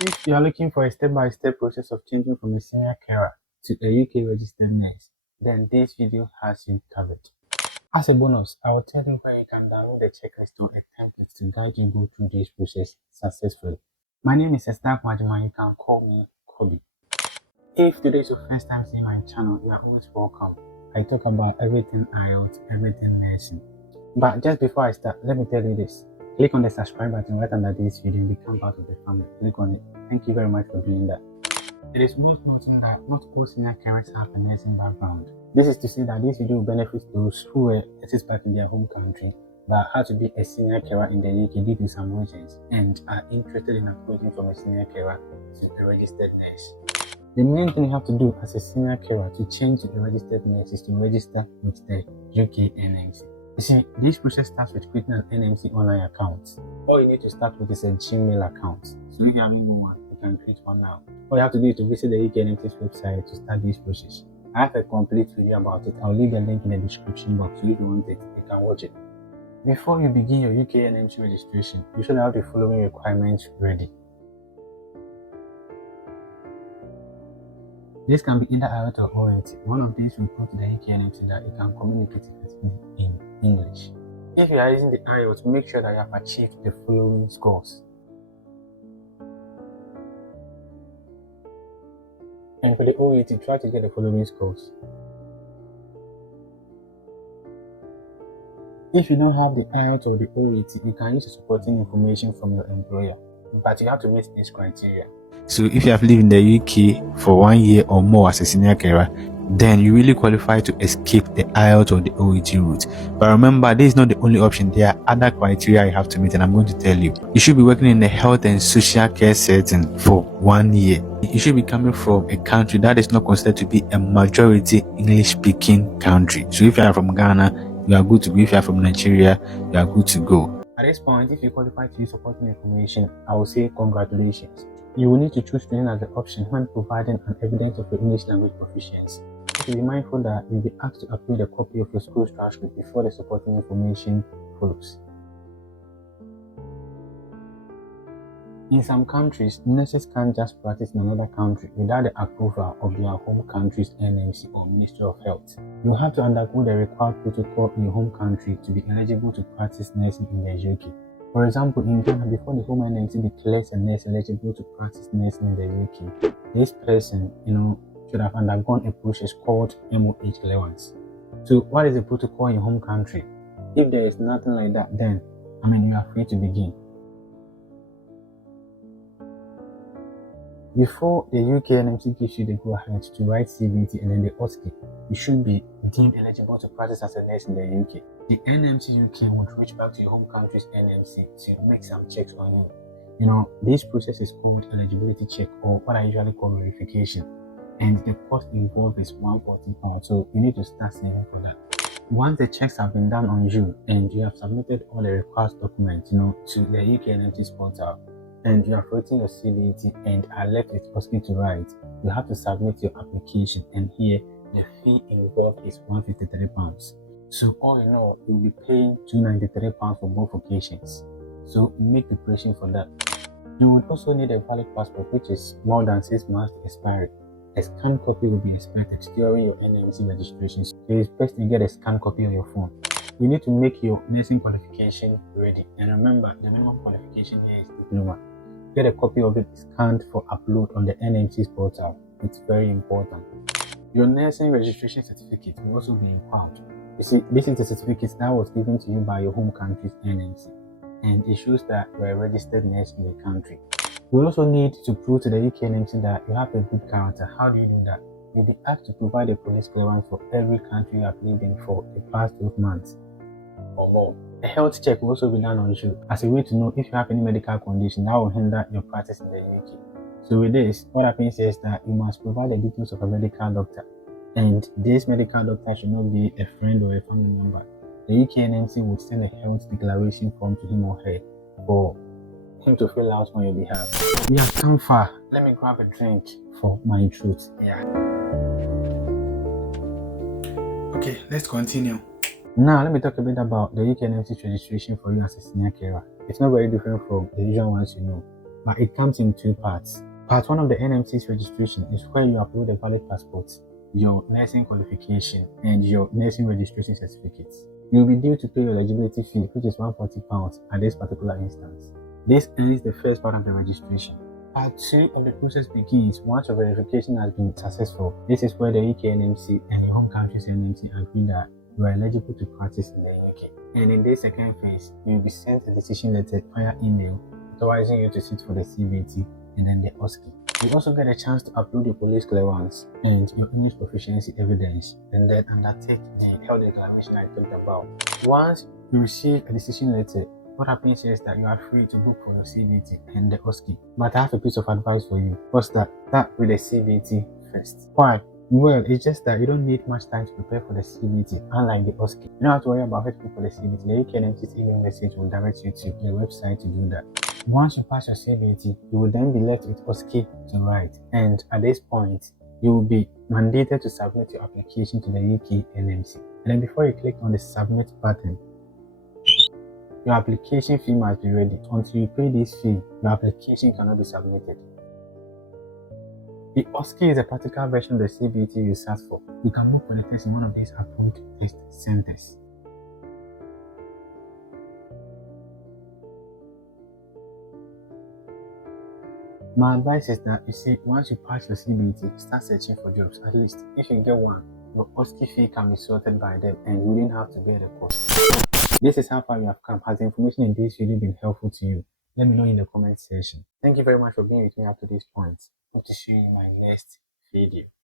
If you are looking for a step-by-step process of changing from a senior carer to a UK registered nurse, then this video has you covered. As a bonus, I will tell you where you can download a checklist or a template to guide you go through this process successfully. My name is Esther Kwajima. You can call me Kobe. If today is your first time seeing my channel, you are most welcome. I talk about everything IELTS, everything nursing. But just before I start, let me tell you this. Click on the subscribe button right under this video and become part of the family. Click on it. Thank you very much for doing that. It is worth noting that not all senior carers have a nursing background. This is to say that this video will benefit those who were nurses back in their home country but had to be a senior carer in the UK due to some reasons and are interested in upgrading from a senior carer to a registered nurse. The main thing you have to do as a senior carer to change to a registered nurse is to register with the UKMC. You see, this process starts with creating an NMC online account. All you need to start with is a Gmail account. So if you have even one, you can create one now. All you have to do is to visit the UKMC's website to start this process. I have a complete video about it. I'll leave the link in the description box, so if you want it, you can watch it. Before you begin your UKMC registration, you should have the following requirements ready. This can be either IELTS or OET. One of these will prove to the UKMC that you can communicate effectively in English. If you are using the IELTS, make sure that you have achieved the following scores. And for the OET, try to get the following scores. If you don't have the IELTS or the OET, you can use the supporting information from your employer, but you have to meet these criteria. So if you have lived in the UK for 1 year or more as a senior carer, then you really qualify to escape the IELTS or the OET route. But remember, this is not the only option. There are other criteria you have to meet, and I'm going to tell you. You should be working in a health and social care setting for 1 year. You should be coming from a country that is not considered to be a majority English-speaking country. So if you are from Ghana, you are good to go. If you are from Nigeria, you are good to go. At this point, if you qualify to use supporting information, I will say congratulations. You will need to choose training as the option when providing an evidence of your English language proficiency. So be mindful that you'll be asked to upload a copy of your school's transcript before the supporting information follows. In some countries, nurses can't just practice in another country without the approval of their home country's NMC or Ministry of Health. You have to undergo the required protocol in your home country to be eligible to practice nursing in the UK. For example, in Ghana, before the home NMC declares a nurse eligible to practice nursing in the UK, this person, should have undergone a process called MOH allowance. So, what is the protocol in your home country? If there is nothing like that, then, you are free to begin. Before the UKMC gives you the go-ahead to write CBT and then the OSCE, you should be deemed eligible to practice as a nurse in the UK. The NMC UK would reach back to your home country's NMC to make some checks on you. This process is called eligibility check, or what I usually call verification. And the cost involved is £140, so you need to start saving for that. Once the checks have been done on you and you have submitted all the required documents, to the UKMC's portal, and you have written your CBT and are left with OSCE to write, you have to submit your application, and here the fee involved is £153. So all in all, you'll be paying £293 for both occasions. So make preparation for that. You would also need a valid passport which is more than 6 months to expiry. A scanned copy will be expected during your NMC registration, so it's best to get a scanned copy on your phone. You need to make your nursing qualification ready, and remember, the minimum qualification here is diploma. Get a copy of it scanned for upload on the NMC's portal. It's very important. Your nursing registration certificate will also be required. You see, this is the certificate that was given to you by your home country's NMC, and it shows that you are a registered nurse in the country. You also need to prove to the UKMC that you have a good character. How do you do that? You'll be asked to provide a police clearance for every country you have lived in for the past 12 months or more. A health check will also be done on you as a way to know if you have any medical condition that will hinder your practice in the UK. So with this, what happens is that you must provide the details of a medical doctor, and this medical doctor should not be a friend or a family member. The UKMC would send a health declaration form to him or her for him to fill out on your behalf. We have come far. Let me grab a drink for my truth. Okay, let's continue. Now, let me talk a bit about the UKMC registration for you as a senior carer. It's not very different from the usual ones you know. but it comes in two parts. Part 1 of the NMC's registration is where you upload a valid passport, your nursing qualification, and your nursing registration certificates. You'll be due to pay your eligibility fee, which is £140 at this particular instance. This ends the first part of the registration. Part 2 of the process begins once your verification has been successful. This is where the UKMC and your home country's NMC agree that you are eligible to practice in the UK. And in this second phase, you will be sent a decision letter via email authorizing you to sit for the CBT and then the OSCE. You also get a chance to upload your police clearance and your English proficiency evidence, and then undertake the health declaration I talked about. Once you receive a decision letter, what happens is that you are free to book for your CBT and the OSCE. But I have a piece of advice for you. First, start with the CBT first. Why? Well, it's just that you don't need much time to prepare for the CBT, unlike the OSCE. You don't have to worry about how to prepare for the CBT. The UKMC's email message will direct you to the website to do that. Once you pass your CBT, you will then be left with OSCE to write. And at this point, you will be mandated to submit your application to the UKMC. And then before you click on the submit button, your application fee must be ready. Until you pay this fee, your application cannot be submitted. The OSCE is a practical version of the CBT you search for. You can book for the test in one of these approved test centers. My advice is that, you see, once you pass your CBT, start searching for jobs. At least, if you get one, your OSCE fee can be sorted by them and you wouldn't have to bear the cost. This is how far you have come. Has the information in this video been helpful to you? Let me know in the comment section. Thank you very much for being with me up to this point. Hope to see you in my next video.